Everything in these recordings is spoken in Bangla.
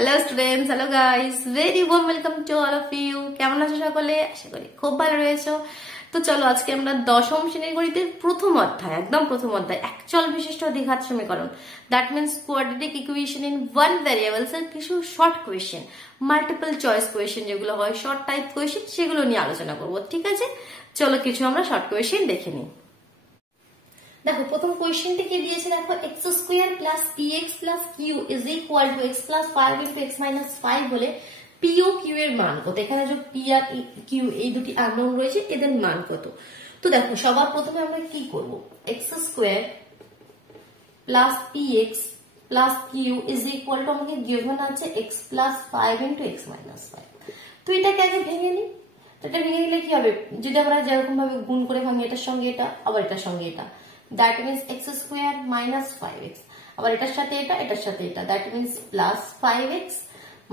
Hello students, hello guys, very warm welcome to all of you. কেমন আছো সকলে? আশা করি খুব ভালো রয়েছো। তো চলো আজকে আমরা দশম শ্রেণীর গণিতের প্রথম অধ্যায়, একদম প্রথম অধ্যায়, একচল বিশিষ্ট দ্বিঘাত সমীকরণ, that means quadratic equation in one variables এর কিছু short question, multiple choice question যেগুলো হয়, শর্ট টাইপ কোয়েশ্চেন, সেগুলো নিয়ে আলোচনা করবো। ঠিক আছে, চলো কিছু আমরা শর্ট কোয়েশ্চেন দেখে নিই। দেখো প্রথম কোয়েশ্চেনটি কি দিয়েছে, দেখো x square plus p x plus q is equal to x plus 5 into x minus 5 হলে পি ও কিউ এর মান কত? এখানে যে পি আর কিউ এই দুটি আননোন রয়েছে, এদের মান কত? তো দেখো সবার প্রথমে আমরা কি করব, x square plus p x plus q is equal to আমাকে গিভেন আছে x plus 5 into x minus 5। তো এটাকে আগে ভেঙে নিই। এটা ভেঙে নিলে কি হবে, যদি আমরা যেরকম ভাবে গুণ করে ভাঙি, এটার সঙ্গে এটা আবার এটার সঙ্গে এটা, that means x square minus 5x, আবার এটার সাথে এটা, এটার সাথে এটা, that means plus 5x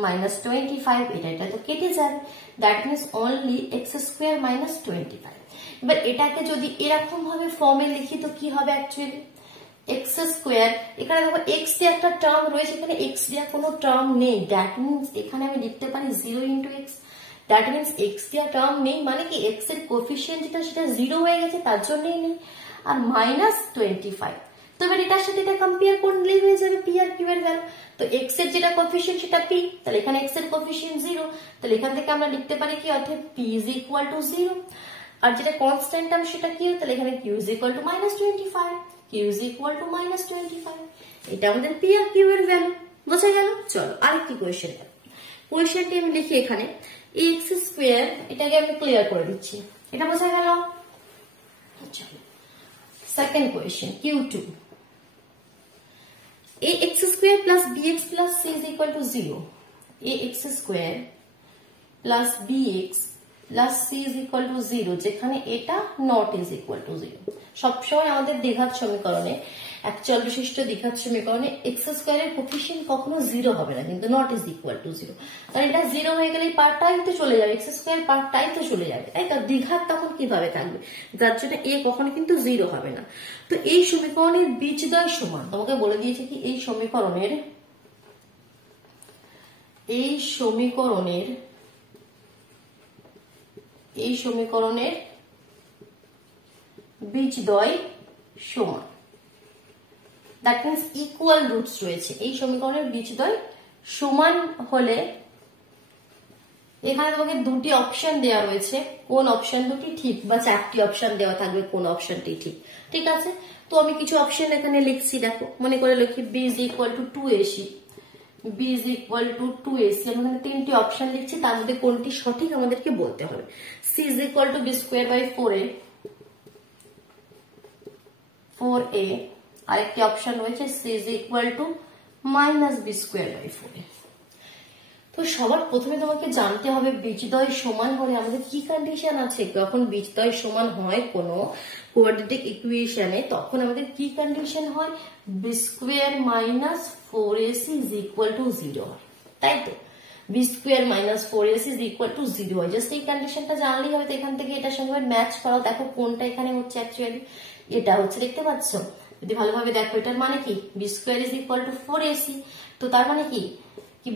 minus 25, এটা তো কেটে যাবে, that means only x square minus 25। এবার এটাকে যদি এরকম ভাবে ফর্মে লিখি তো কি হবে অ্যাকচুয়ালি, x স্কোয়ার, এখানে দেখো x দিয়ে একটা টার্ম রয়েছে, এখানে x দিয়ে কোনো টার্ম নেই, that means এখানে আমি লিখতে পারি 0 into x, that means x দিয়ে টার্ম নেই মানে কি x এর কোএফিসিয়েন্ট যেটা সেটা 0 হয়ে গেছে, তার জন্যই নেই। আর মাইনাস 25, তো এবার এটার সাথে এটা কম্পেয়ার করলেই হয়ে যাবে পি আর কিউ এর ভ্যালু। তো এক্স এর যেটা কোএফিসিয়েন্ট সেটা পি, তাহলে এখানে এক্স এর কোএফিসিয়েন্ট 0, তাহলে এখান থেকে আমরা লিখতে পারি কি, অর্থাৎ পি ইজ ইকুয়াল টু 0। আর যেটা কনস্ট্যান্ট টার্ম সেটা কি, তাহলে এখানে q is equal to minus 25, q is equal to minus 25, এটা আমাদের পি আর কিউ এর ভ্যালু। বোঝা গেল? চলো আরেকটি কোয়েশ্চেন, কোয়েশ্চেনটি আমি লিখি এখানে এক্স স্কোয়ার, এটাকে আমি ক্লিয়ার করে দিচ্ছি, এটা বোঝা গেল? চলো second question, Q2, ax square plus bx plus c is equal to 0, ax square plus bx plus c is equal to 0, যেখানে এটা not is equal to 0। সবসময় আমাদের দ্বিঘাত সমীকরণে, একচল বিশিষ্ট দ্বিঘাত সমীকরণে x স্কয়ার এর কোএফিসিয়েন্ট কখনো 0 হবে না, কিন্তু not is equal to 0, কারণ এটা 0 হয়ে গেলে পার্টটাই তো চলে যাবে, x স্কয়ার পার্টটাই তো চলে যাবে, তাই তো দ্বিঘাত তখন কিভাবে থাকবে, যার জন্য a কখনো কিন্তু 0 হবে না। তো এই সমীকরণের বীজদ্বয় সমান, তোমাকে বলে দিয়েছে কি এই সমীকরণের বীজদ্বয় সমান, দ্যাট মিন্স ইকুয়াল রুটস রয়েছে। এই সমীকরণের বীজদ্বয় সমান হলে এখানে তোমাকে দুটি অপশন দেওয়া রয়েছে, কোন অপশন দুটি ঠিক, বা চারটি অপশন দেওয়া থাকবে কোন অপশনটি ঠিক। ঠিক আছে, তো আমি কিছু অপশন এখানে লিখছি, দেখো মনে করে লিখি b is equal to 2ac, b is equal to 2ac, আমি এখানে তিনটি অপশন লিখছি, তার মধ্যে কোনটি সঠিক আমাদেরকে বলতে হবে। c is equal to b square by 4a, আরেকটি অপশন রয়েছে c is equal to minus b square by 4a। তো সবার প্রথমে তোমাকে জানতে হবে বীজদ্বয় সমান হলে আমাদের কি কন্ডিশন আছে। যখন বীজদ্বয় সমান হয় কোনো কোয়াড্রেটিক ইকুয়েশনে, তখন আমাদের কি কন্ডিশন হয়, b square minus 4ac is equal to 0 হয়, তাই তো b square minus 4ac is equal to 0 হয়। জাস্ট এই কন্ডিশনটা জানলেই হবে। তো এখান থেকে এটার সঙ্গে ম্যাচ করো, দেখো কোনটা এখানে হচ্ছে, অ্যাকচুয়ালি এটা হচ্ছে, দেখতে পাচ্ছ যদি ভালোভাবে দেখো, এটার মানে কি b square is equal to 4ac, তো তার মানে কি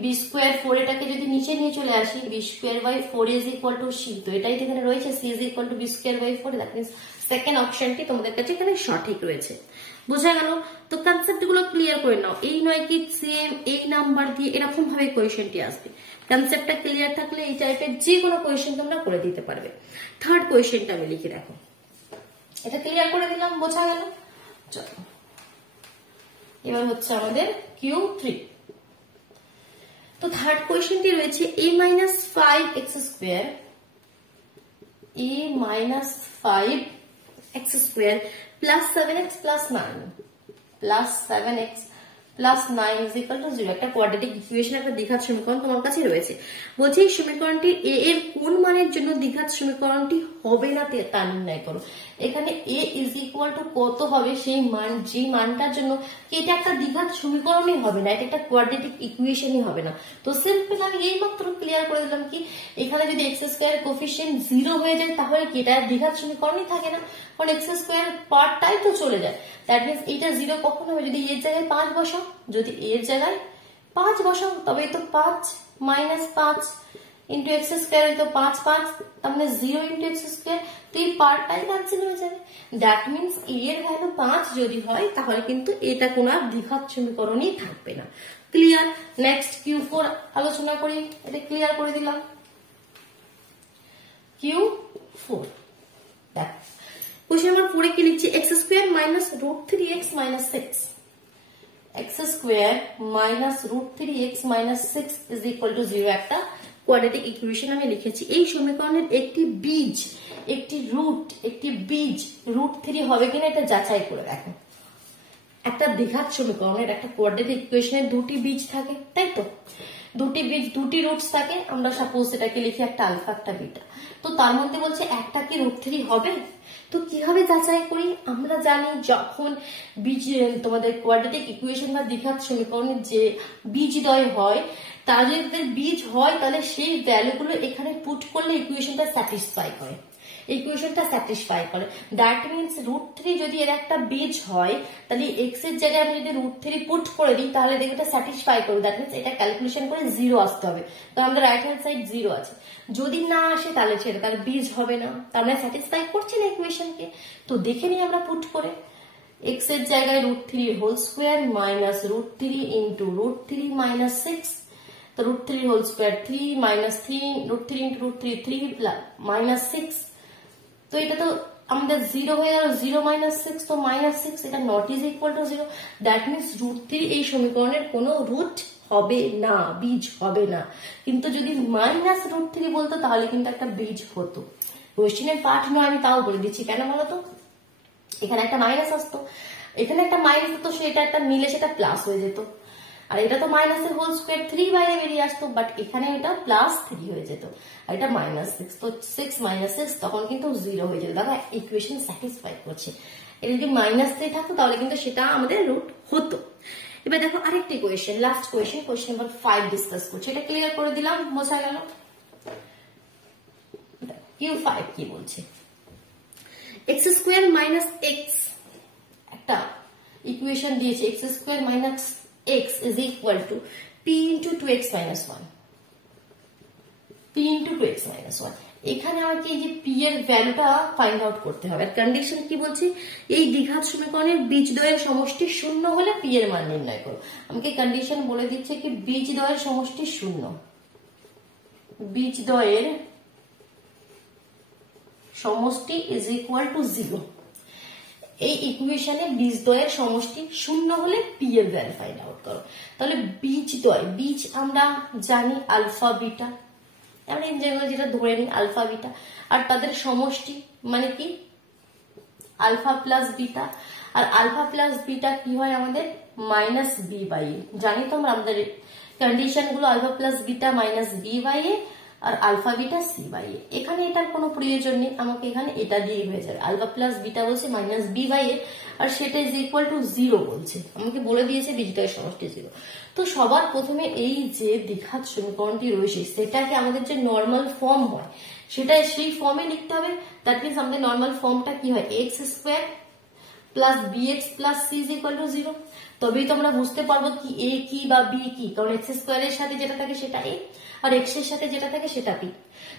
বি স্কোয়ার 4 এটাকে যদি নিচে নিয়ে চলে আসি, b square by 4 is equal to c, তো এটাই এখানে রয়েছে, c is equal to b square by 4, that means second অপশনটি তোমাদের কাছে এখানে সঠিক রয়েছে। বোঝা গেল? তো কনসেপ্ট গুলো ক্লিয়ার করে নাও, এই নয় কি সেম এই নাম্বার দিয়ে এরকম ভাবে কোয়েশ্চেনটি আসবে। কনসেপ্টটা ক্লিয়ার থাকলে এই টাইপের যে কোনো কোয়েশ্চেন তোমরা করে দিতে পারবে। থার্ড কোয়েশ্চেনটা আমি লিখে রাখো, এটা ক্লিয়ার করে দিলাম, বোঝা গেল? চলো এবার হচ্ছে আমাদের Q3। তো থার্ড কোয়েশ্চেনটি রয়েছে a minus 5x square, a minus 5x square plus 7x plus 9 plus 7x plus 9 is equal to 0, একটা কোয়াড্রেটিক ইকুয়েশন, একটা দ্বিঘাত সমীকরণ তোমার কাছে রয়েছে। বলছে এই সমীকরণটি a এর কোন মানের জন্য দ্বিঘাত সমীকরণটি হবে না তা নির্ণয় করো। এখানে a is equal to কত হবে সেই মান, যে মানটার জন্য এটা একটা দ্বিঘাত সমীকরণই হবে না, এটা একটা কোয়াড্রেটিক ইকুয়েশনই হবে না। তো সিম্পল আমি এই মাত্র ক্লিয়ার করে দিলাম কি এখানে যদি x স্কয়ার কোএফিসিয়েন্ট 0 হয়ে যায় তাহলে কি এটা দ্বিঘাত সমীকরণই থাকে না, কারণ x স্কয়ার পার্টটাই তো চলে যায়। দ্যাট মিন্স এটা 0 কখন হবে, যদি এর জায়গায় 5 বসাও, যদি এর জায়গায় 5 বসাও, তবেই তো 5 মাইনাস 5 ইন্টু এক্স স্কোয়ার, তো 5 5 তার মানে 0 ইন্টু এক্স স্কোয়ার, তো এই পার্টটাই ক্যান্সেল হয়ে যাবে। দ্যাট মিনস এ এর ভ্যালু 5 যদি হয় তাহলে কিন্তু এটা কোনো আর দ্বিঘাত সমীকরণই থাকবে না। ক্লিয়ার? নেক্সট Q4 আলোচনা করি, এটা ক্লিয়ার করে দিলাম। Q4 দেখ কোশ্চেন নাম্বার 4 এ কি লিখছি, x square minus √3x minus 6, x square minus √3x minus 6 is equal to 0 একটা কোয়াড্রেটিক ইকুয়েশন আমি লিখেছি। এই সমীকরণের একটি বীজ, একটি রুট, একটি বীজ √3 হবে কিনা এটা যাচাই করে দেখো। একটা দ্বিঘাত সমীকরণের, একটা কোয়াড্রেটিক ইকুয়েশনের দুটি বীজ থাকে, তাই তো? দুটি বীজ, দুটি রুটস থাকে। আমরা সাপোজ এটাকে লিখি একটা আলফা একটা বিটা, তো তার মধ্যে বলছে একটা কি √3 হবে। তো কিভাবে যাচাই করি? আমরা জানি যখন বীজ তোমাদের কোয়াড্রেটিক ইকুয়েশন বা দ্বিঘাত সমীকরণের যে বীজদ্বয় হয়, তাদের বীজ হয় তাহলে সেই ভ্যালুগুলো এখানে পুট করলে ইকুয়েশনটা স্যাটিসফাই করে, ইকুয়েশনটা স্যাটিসফাই করে। দ্যাট মিনস √3 যদি এর একটা বীজ হয় তাহলে এক্স এর জায়গায় আমি যদি √3 পুট করে দিই তাহলে দেখবে এটা স্যাটিসফাই করবে। দ্যাট মিনস এটা ক্যালকুলেশন করে 0 আসতে হবে, তো আমাদের রাইট হ্যান্ড সাইড 0 আছে। যদি না আসে তাহলে সেটা তার বীজ হবে না, তার মানে স্যাটিসফাই করছে না ইকুয়েশনকে। তো দেখে নিই আমরা পুট করে, এক্স এর জায়গায় √3 whole square minus √3 into √3 minus 6, তো √3 whole square 3 minus 3 √3 into √3 3 minus 6, তো এটা তো আমাদের 0 হয়ে গেল, 0 মাইনাস 6, তো মাইনাস 6 এটা not is equal to 0। That means √3 এই সমীকরণের কোনো রুট হবে না, বীজ হবে না। কিন্তু যদি মাইনাস √3 বলতো তাহলে কিন্তু একটা বীজ হতো। কোশ্চেনের পার্ট নয়, আমি তাও বলে দিচ্ছি কেন বলতো, এখানে একটা মাইনাস আসতো, এখানে একটা মাইনাস হতো, সেটা একটা মিলে সেটা প্লাস হয়ে যেত। আর এটা তো মাইনাসের হোল স্কোয়ার 3 বাইরে বেরিয়ে আসতো, বাট এখানে এটা প্লাস 3 হয়ে যেত, আর এটা মাইনাস 6, তো 6 মাইনাস 6 তখন কিন্তু 0 হয়ে যেত। দেখো ইকুয়েশন স্যাটিসফাই করছে। এটা যদি মাইনাস 3 থাকতো তাহলে কিন্তু সেটা আমাদের রুট হতো। এবার দেখো আরেকটি question, last question, question number 5 discuss করছি। এটা ক্লিয়ার করে দিলাম, বোঝা গেল। Q5 কি বলছে, x স্কোয়ার মাইনাস এক্স, একটা ইকুয়েশন দিয়েছে, x square minus x is equal to p into 2x minus 1, p into 2x minus 1। এখানে আমাকে এই যে p এর ভ্যালুটা ফাইন্ড আউট করতে হবে। আর কন্ডিশন কি বলছে, এই দ্বিঘাত সমীকরণের বীজদ্বয়ের সমষ্টি 0 হলে p এর মান নির্ণয় করো। আমাকে কন্ডিশন বলে দিচ্ছে কি বীজদ্বয়ের সমষ্টি 0, বীজদ্বয়ের সমষ্টি is equal to 0। এই ইকুয়েশনে বীজদ্বয়ের সমষ্টি 0 হলে পি এর ভ্যালু ফাইন্ড আউট করো। তাহলে বীজদ্বয়, বীজ আমরা জানি আলফা বিটা, আমরা ইন জেনারেল যেটা ধরে নিই আলফা বিটা, আর তাদের সমষ্টি মানে কি আলফা প্লাস বিটা, আর আলফা প্লাস বিটা কি হয় আমাদের মাইনাস বি বাই এ। জানি তো আমরা আমাদের কন্ডিশন গুলো alpha plus beta minus B by A আর alpha beta C by A. এখানে এটার কোনো প্রয়োজন নেই, আমাকে এখানে এটা দিয়ে হয়ে যাবে। আলফা প্লাস বিটা বলছে মাইনাস বি বাই এ, আর সেটা ইজ ইকুয়াল টু 0 বলছে, আমাকে বলে দিয়েছে বীজদ্বয়ের সমষ্টি 0। তো সবার প্রথমে এই যে দ্বিঘাত সমীকরণটি রয়েছে সেটাকে আমাদের যে নর্মাল ফর্ম হয় সেটা সেই ফর্মে লিখতে হবে। দ্যাট মিনস আমাদের নর্মাল ফর্মটা কি হয়, x square plus bx plus c is equal to 0। তবেই তো আমরা বুঝতে পারবো কি a কি বা b কি, কারণ এক্স স্কোয়ারের সাথে যেটা থাকে সেটা a, আর এক্স এর সাথে যেটা থাকে সেটা b।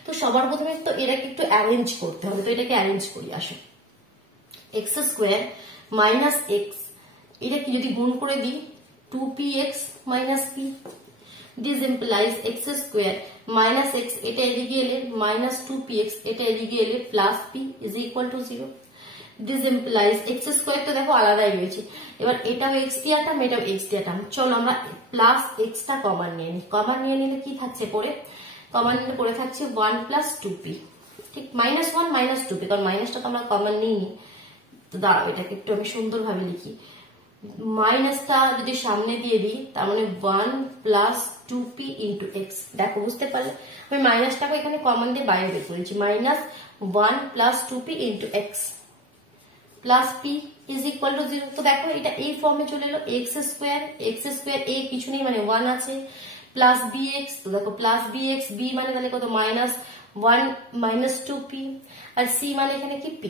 তো সবার প্রথমে তো এটাকে একটু অ্যারেঞ্জ করতে হবে, তো এটাকে অ্যারেঞ্জ করি। আসো এক্স স্কোয়ার মাইনাস এক্স, এটাকে যদি গুণ করে দিই 2px minus p, this implies x square minus x, এটা এদিকে এলে মাইনাস 2px, এটা এদিকে এলে plus p is equal to 0। This implies x square তো দেখো আলাদাই রয়েছে, এবার এটাও এক্স দিয়াটাম এটাও এক্স দিয়াটাম। চলো আমরা প্লাস এক্সটা কমন নিয়ে নিই, কমন নিয়ে নিলে কি থাকছে পরে, কমন নিলে পরে থাকছে 1 প্লাস 2p, ঠিক মাইনাস 1 মাইনাস 2p, কারণ মাইনাসটা তো আমরা কমন নিইনি। তো দাঁড়াও এটাকে একটু আমি সুন্দরভাবে লিখি, মাইনাসটা যদি সামনে দিয়ে দিই তার মানে 1 প্লাস 2p ইন্টু এক্স। দেখো বুঝতে পারলে আমি মাইনাসটাকে এখানে কমন দিয়ে বাইরে বের করেছি, minus 1 plus 2p into x plus P is equal to 0। তো দেখো এটা এই ফর্মে চলে এলো, এক্স স্কোয়ার এ কিছু নেই মানে 1 আছে, প্লাস বি এক্স, তো দেখো প্লাস বি এক্স, বি মানে তাহলে কত মাইনাস 1 মাইনাস 2p, আর সি মানে এখানে কি পি,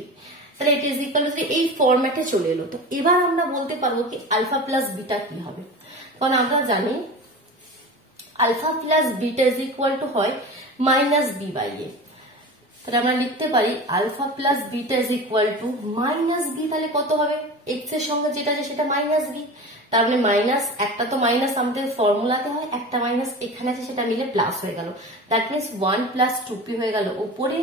তাহলে ইট ইজ ইকুয়াল টু এই ফরম্যাটে চলে এলো। তো এবার আমরা বলতে পারবো কি আলফা প্লাস বিটা কি হবে, কারণ আমরা জানি alpha plus beta is equal to হয় মাইনাস বি বাই এ। তাহলে আমরা লিখতে পারি alpha plus beta is equal to minus b. তাহলে কত হবে? এক্স এর সঙ্গে যেটা আছে সেটা মাইনাস বি, তার মানে মাইনাস একটা তো মাইনাস আমাদের ফর্মুলাতে হয়, একটা মাইনাস এখানে আছে, সেটা মিলে প্লাস হয়ে গেল। দ্যাট মিনস 1 প্লাস 2p হয়ে গেল উপরে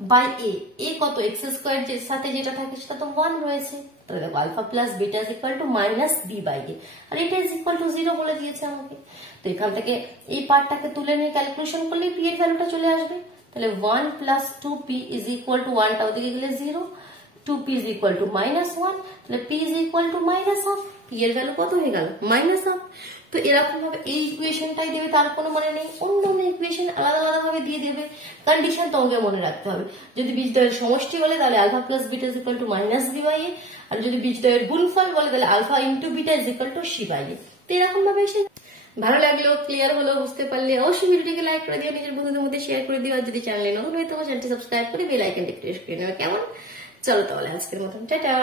বাই এ। এ কত? এক্স স্কোয়ার এর সাথে যেটা থাকে সেটা তো 1 রয়েছে। তাহলে দেখো alpha plus beta is equal to minus B by A, আর এটা ইজ ইকুয়াল টু 0 বলে দিয়েছে আমাকে। তো এখান থেকে এই পার্টটাকে তুলে নিয়ে ক্যালকুলেশন করলে পি এর ভ্যালুটা চলে আসবে। তাহলে 1 plus 2p is equal to 1টা ওদিকে গেলে 0, 2p is equal to minus 1, তাহলে p is equal to minus half. p এর ভ্যালু কত হয়ে গেল? Minus half. তো এরকম ভাবে এই ইকুয়েশনটাই দেবে, তার কোনো মানে নেই, অন্য অন্য ইকুয়েশন আলাদা আলাদা ভাবে দিয়ে দেবে। কন্ডিশন তোমাকে মনে রাখতে হবে, যদি বীজদ্বয়ের সমষ্টি বলে তাহলে alpha plus beta is equal to minus B by A, আর যদি বীজদ্বয়ের গুণফল বলে তাহলে alpha into beta is equal to C by A. তো এরকম ভাবে এসে ভালো লাগলো, ক্লিয়ার হলো, বুঝতে পারলে অবশ্যই ভিডিওটিকে লাইক করে দিও, নিজের বন্ধুদের মধ্যে শেয়ার করে দিও, আর যদি চ্যানেলে নতুন হয় তোমার চ্যানেলটি সাবস্ক্রাইব করে বেল আইকনটি প্রেস করে নেবে। কেমন? চলো তাহলে আজকের মতন টাটা।